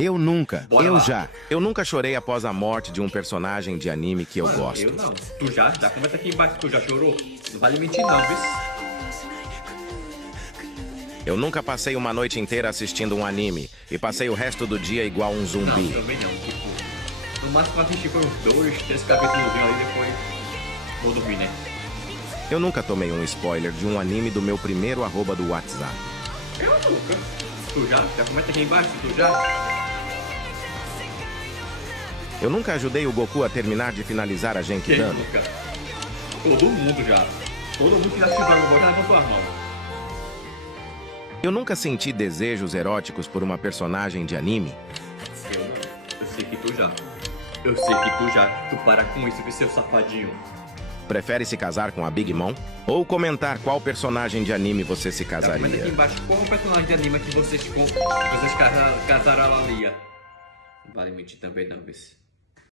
Eu nunca, Bora eu lá. já. Eu nunca chorei após a morte de um personagem de anime que eu gosto. Eu não. Tu já? Já comenta aqui embaixo se tu já chorou. Não vale mentir não, viu? Eu nunca passei uma noite inteira assistindo um anime e passei o resto do dia igual um Não, zumbi. também não. Tipo, no máximo eu assisti foi uns 2, 3 capítulos ali, depois vou dormir, né? Eu nunca tomei um spoiler de um anime do meu primeiro arroba do WhatsApp. Eu nunca. Tu já? Já comenta aqui embaixo se tu já? Eu nunca ajudei o Goku a terminar de finalizar a Quem Genkidama. nunca? Todo mundo já. Todo mundo que já assistiu Dragon Ball já levantou as mãos. Eu nunca senti desejos eróticos por uma personagem de anime. Eu não. Eu sei que tu já. Eu sei que tu já. Tu para com isso, que seu safadinho. Prefere se casar com a Big Mom? Ou comentar qual personagem de anime você se Já comenta aqui casaria? embaixo qual personagem de anime que vocês casaram ali. Não vale mentir também não, viu?